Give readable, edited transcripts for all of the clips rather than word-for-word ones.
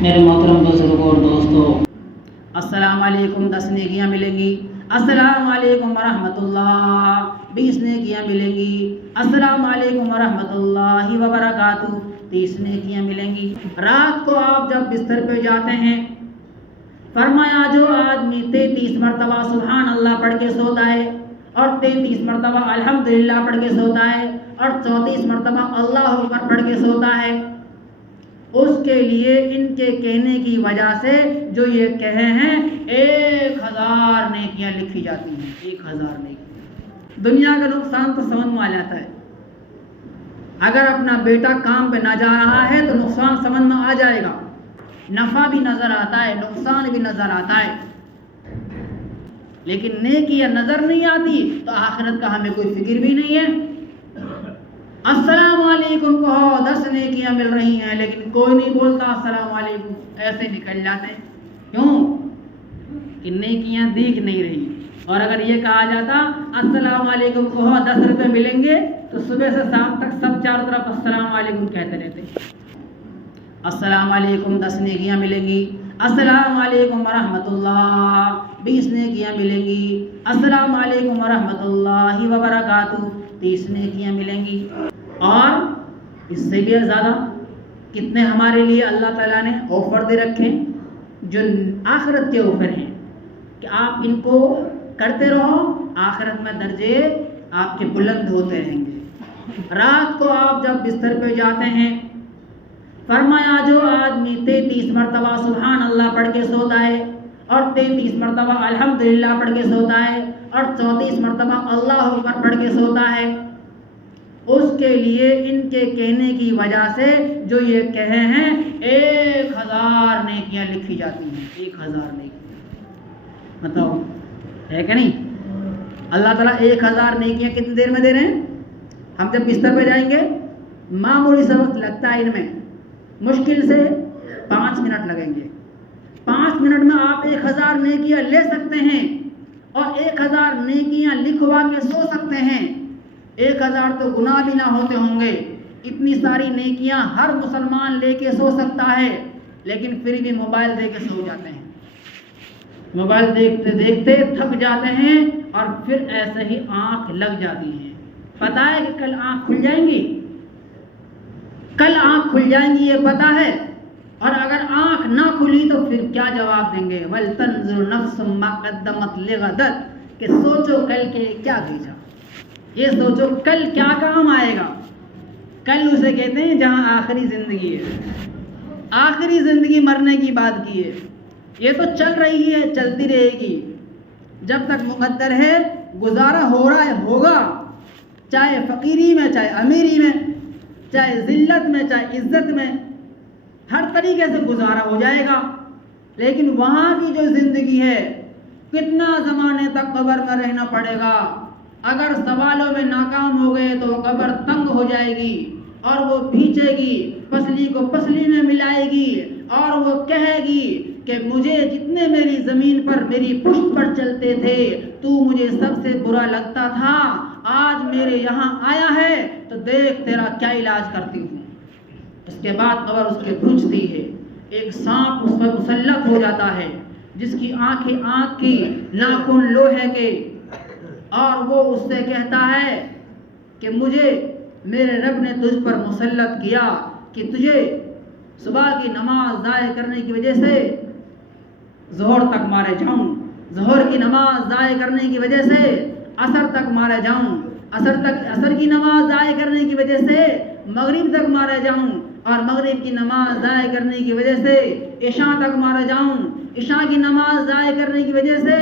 میرے محترم بزرگوں اور دوستوں، السلام علیکم. 10 نیکیاں ملیں گی. السلام علیکم ورحمۃ اللہ. 20 نیکیاں ملیں گی. السلام علیکم ورحمۃ اللہ وبرکاتہ. 30 نیکیاں ملیں گی. رات کو آپ جب بستر پہ جاتے ہیں، فرمایا جو آدمی 33 مرتبہ سبحان اللہ پڑھ کے سوتا ہے اور 33 مرتبہ الحمدللہ پڑھ کے سوتا ہے اور 34 مرتبہ اللہ اکبر پڑھ کے سوتا ہے، اس کے لیے ان کے کہنے کی وجہ سے جو یہ کہے ہیں 1000 نیکیاں لکھی جاتی ہیں. 1000 نیکیاں. دنیا کا نقصان تو سمجھ میں آ جاتا ہے. اگر اپنا بیٹا کام پہ نہ جا رہا ہے تو نقصان سمجھ میں آ جائے گا. نفع بھی نظر آتا ہے، نقصان بھی نظر آتا ہے. لیکن نیکیاں نظر نہیں آتی تو آخرت کا ہمیں کوئی فکر بھی نہیں ہے. السلام علیکم کہو، 10 نیکیاں مل رہی ہیں، لیکن کوئی نہیں بولتا السلام علیکم. ایسے نکل جاتے ہیں. کیوں؟ کہ نیکیاں دیکھ نہیں رہی. اور اگر یہ کہا جاتا السلام علیکم کہو 10 روپے ملیں گے تو صبح سے شام تک سب چاروں طرف السلام علیکم کہتے رہتے. السلام علیکم 10 نیکیاں ملیں گی. السلام علیکم ورحمۃ اللہ. 20 نیکیاں ملیں گی. السلام علیکم ورحمۃ اللہ وبرکاتہ. 30 نیکیاں ملیں گی. اور اس سے بھی زیادہ کتنے ہمارے لیے اللہ تعالیٰ نے آفر دے رکھے جو آخرت کے آفر ہیں کہ آپ ان کو کرتے رہو، آخرت میں درجے آپ کے بلند ہوتے رہیں گے. رات کو آپ جب بستر پہ جاتے ہیں، فرمایا جو آدمی 33 مرتبہ سبحان اللہ پڑھ کے سوتا ہے اور 33 مرتبہ الحمدللہ پڑھ کے سوتا ہے اور 34 مرتبہ اللہ اکبر پڑھ کے سوتا ہے، اس کے لیے ان کے کہنے کی وجہ سے جو یہ کہے ہیں 1000 نیکیاں لکھی جاتی ہیں. 1000 نیکیاں. بتاؤ ہے کہ نہیں؟ اللہ تعالیٰ 1000 نیکیاں کتنی دیر میں دے رہے ہیں؟ ہم جب بستر پہ جائیں گے معمولی سا وقت لگتا ہے، ان میں مشکل سے 5 منٹ لگیں گے. 5 منٹ میں آپ 1000 نیکیاں لے سکتے ہیں اور 1000 نیکیاں لکھوا کے سو سکتے ہیں. 1000 تو گناہ بھی نہ ہوتے ہوں گے. اتنی ساری نیکیاں ہر مسلمان لے کے سو سکتا ہے، لیکن پھر بھی موبائل دے کے سو جاتے ہیں. موبائل دیکھتے دیکھتے تھک جاتے ہیں اور پھر ایسے ہی آنکھ لگ جاتی ہے. پتہ ہے کہ کل آنکھ کھل جائیں گی، کل آنکھ کھل جائیں گی، یہ پتہ ہے. اور اگر آنکھ نہ کھلی تو پھر کیا جواب دیں گے؟ وَلْتَنْظُرْ نَفْسٌ مَا قَدَّمَتْ لِغَدٍ، کہ سوچو کل کے کیا بھیجا. یہ سوچو کل کیا کام آئے گا. کل اسے کہتے ہیں جہاں آخری زندگی ہے. آخری زندگی مرنے کی بات کی ہے. یہ تو چل رہی ہے، چلتی رہے گی. جب تک مقدر ہے گزارا ہو رہا ہے ہوگا، چاہے فقیری میں، چاہے امیری میں، چاہے ذلت میں، چاہے عزت میں، ہر طریقے سے گزارا ہو جائے گا. لیکن وہاں کی جو زندگی ہے کتنا زمانے تک قبر میں رہنا پڑے گا. اگر سوالوں میں ناکام ہو گئے تو قبر تنگ ہو جائے گی اور وہ بھیچے گی، پسلی کو پسلی میں ملائے گی اور وہ کہے گی کہ مجھے جتنے میری زمین پر میری پشت پر چلتے تھے تو مجھے سب سے برا لگتا تھا، آج میرے یہاں آیا ہے تو دیکھ تیرا کیا علاج کرتی ہوں. اس کے بعد قبر اس کے بھونچتی ہے. ایک سانپ اس پر مسلط ہو جاتا ہے جس کی آنکھیں آنکھ کی، ناخن لوہے کے، اور وہ اس سے کہتا ہے کہ مجھے میرے رب نے تجھ پر مسلط کیا کہ تجھے صبح کی نماز ضائع کرنے کی وجہ سے ظہر تک مارے جاؤں، ظہر کی نماز ضائع کرنے کی وجہ سے عصر تک مارے جاؤں، عصر کی نماز ضائع کرنے کی وجہ سے مغرب تک مارے جاؤں، اور مغرب کی نماز ضائع کرنے کی وجہ سے عشاء تک مارا جاؤں، عشاء کی نماز ضائع کرنے کی وجہ سے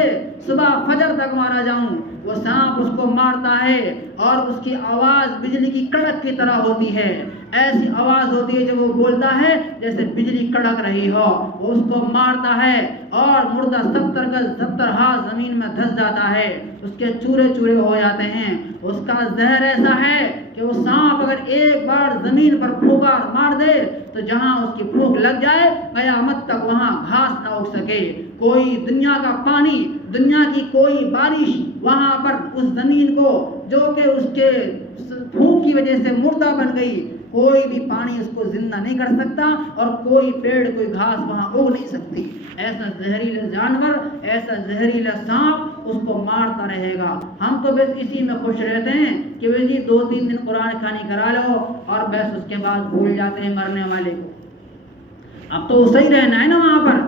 صبح فجر تک مارا جاؤں. وہ سانپ اس کو مارتا ہے اور اس کی آواز بجلی کی کڑک کی طرح ہوتی ہے. ایسی آواز ہوتی ہے جب وہ بولتا ہے جیسے بجلی کڑک رہی ہو. وہ اس کو مارتا ہے اور مردہ 70 ہاتھ زمین میں دھس جاتا ہے. اس کے چورے چورے ہو جاتے ہیں. اس کا زہر ایسا ہے کہ وہ سانپ اگر ایک بار زمین پر پھونکا مار دے تو جہاں اس کی پھونک لگ جائے قیامت تک وہاں گھاس نہ اگ سکے. کوئی دنیا کا پانی، دنیا کی کوئی بارش وہاں پر اس زمین کو جو کہ اس کے پھونک کی وجہ سے مردہ بن گئی، کوئی بھی پانی اس کو زندہ نہیں کر سکتا اور کوئی پیڑ کوئی گھاس وہاں اگ نہیں سکتی. ایسا زہریلا جانور، ایسا زہریلا سانپ اس کو مارتا رہے گا. ہم تو بس اسی میں خوش رہتے ہیں کہ وہ جی 2-3 دن قرآن خوانی کرا لو اور بس اس کے بعد بھول جاتے ہیں مرنے والے کو. اب تو صحیح رہنا ہے نا وہاں پر.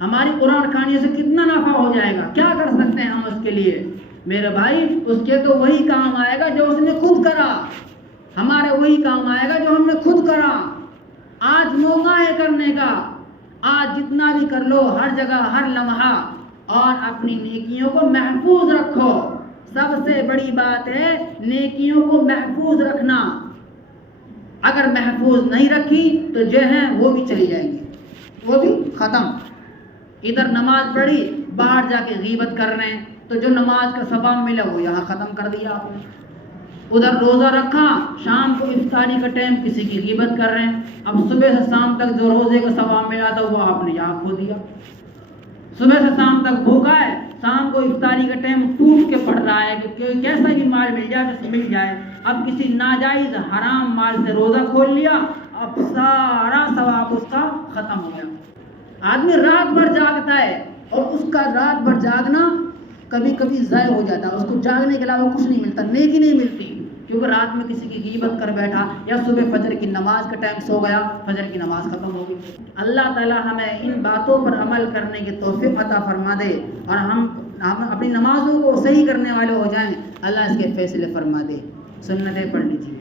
ہماری قرآن خوانی سے کتنا نفع ہو جائے گا، کیا کر سکتے ہیں ہم اس کے لیے؟ میرے بھائی اس کے تو وہی کام آئے گا جو اس نے خود کرا. ہمارے وہی کام آئے گا جو ہم نے خود کرا. آج موقع ہے کرنے کا. آج جتنا بھی کر لو، ہر جگہ ہر لمحہ، اور اپنی نیکیوں کو محفوظ رکھو. سب سے بڑی بات ہے نیکیوں کو محفوظ رکھنا. اگر محفوظ نہیں رکھی تو جو ہے وہ بھی چلی جائیں گی، وہ بھی ختم. ادھر نماز پڑھی، باہر جا کے غیبت کر رہے ہیں تو جو نماز کا ثواب ملا وہ یہاں ختم کر دیا آپ نے. ادھر روزہ رکھا، شام کو افطاری کا ٹائم کسی کی غیبت کر رہے ہیں، اب صبح سے شام تک جو روزے کا ثواب ملا تھا وہ آپ نے یہاں کھو دیا. صبح سے شام تک بھوکا ہے، شام کو افطاری کا ٹائم ٹوٹ کے پڑ رہا ہے کہ کیسا بھی مال مل جائے تو مل جائے. اب کسی ناجائز حرام مال سے روزہ کھول لیا، اب سارا ثواب اس کا ختم ہو گیا. آدمی رات بھر جاگتا ہے اور اس کا رات بھر جاگنا کبھی کبھی ضائع ہو جاتا ہے. اس کو جاگنے کے علاوہ کچھ نہیں ملتا، نیکی نہیں ملتی، کیونکہ رات میں کسی کی غیبت کر بیٹھا یا صبح فجر کی نماز کا ٹائم سو گیا، فجر کی نماز ختم ہو گئی. اللہ تعالی ہمیں ان باتوں پر عمل کرنے کی توفیق عطا فرما دے اور ہم اپنی نمازوں کو صحیح کرنے والے ہو جائیں. اللہ اس کے فیصلے فرما دے. سنتیں پڑھ لیجیے.